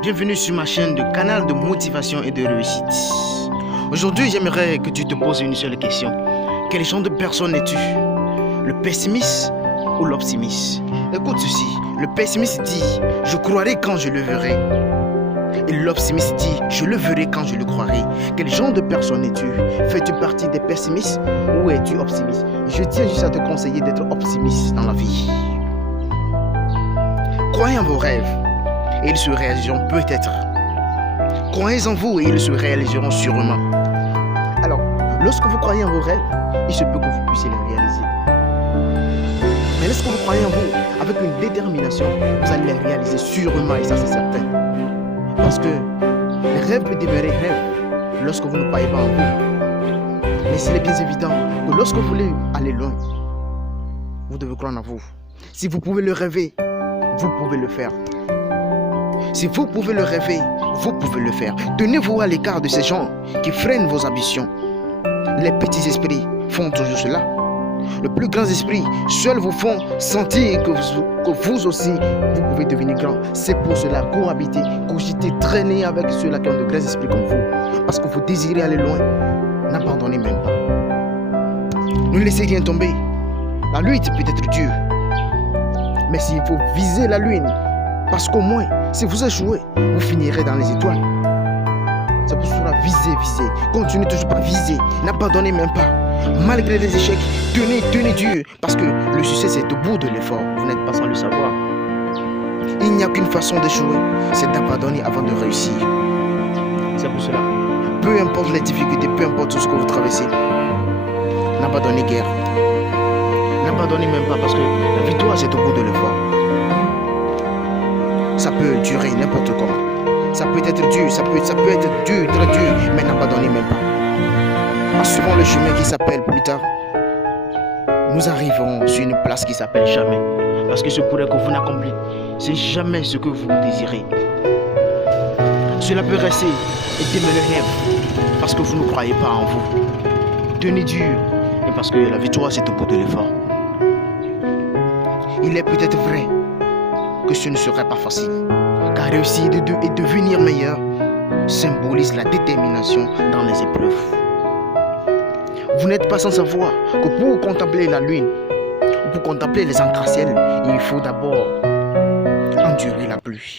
Bienvenue sur ma chaîne de canal de motivation et de réussite. Aujourd'hui, j'aimerais que tu te poses une seule question. Quel genre de personne es-tu? Le pessimiste ou l'optimiste? Écoute ceci, le pessimiste dit « Je croirai quand je le verrai ». Et l'optimiste dit « Je le verrai quand je le croirai ». Quel genre de personne es-tu? Fais-tu partie des pessimistes ou es-tu optimiste? Je tiens juste à te conseiller d'être optimiste dans la vie. Croyez en vos rêves et ils se réaliseront peut-être. Croyez en vous et ils se réaliseront sûrement. Alors, lorsque vous croyez en vos rêves, il se peut que vous puissiez les réaliser. Mais lorsque vous croyez en vous avec une détermination, vous allez les réaliser sûrement et ça c'est certain. Parce que les rêves peuvent demeurer rêves lorsque vous ne croyez pas en vous. Mais il est bien évident que lorsque vous voulez aller loin, vous devez croire en vous. Si vous pouvez le rêver, vous pouvez le faire. Si vous pouvez le rêver, vous pouvez le faire. Tenez-vous à l'écart de ces gens qui freinent vos ambitions. Les petits esprits font toujours cela. Les plus grands esprits seuls vous font sentir que vous aussi, vous pouvez devenir grand. C'est pour cela, cohabiter, cogiter, traîner avec ceux-là qui ont de grands esprits comme vous. Parce que vous désirez aller loin, n'abandonnez même pas. Ne laissez rien tomber. La lutte peut être dure. Mais s'il faut viser la lune, parce qu'au moins, si vous échouez, vous finirez dans les étoiles. C'est pour cela, visez. Continuez toujours à viser. N'abandonnez même pas. Malgré les échecs, tenez dur. Parce que le succès, c'est au bout de l'effort. Vous n'êtes pas sans le savoir. Il n'y a qu'une façon d'échouer, c'est d'abandonner avant de réussir. C'est pour cela, peu importe les difficultés, peu importe tout ce que vous traversez, n'abandonnez guère. N'abandonnez même pas parce que la victoire, c'est au bout de l'effort. Ça peut durer n'importe comment. Ça peut être dur, ça peut être dur, très dur, mais n'abandonnez même pas. En suivant le chemin qui s'appelle plus tard, nous arrivons sur une place qui s'appelle jamais. Parce que je pourrais que vous n'accomplissez jamais ce que vous désirez. Cela peut rester et demeurer rêve parce que vous ne croyez pas en vous. Tenez dur et parce que la victoire c'est au bout de l'effort. Il est peut-être vrai que ce ne serait pas facile, car réussir et devenir meilleur symbolise la détermination dans les épreuves. Vous n'êtes pas sans savoir que pour contempler la lune, ou pour contempler les arcs-en-ciel, il faut d'abord endurer la pluie.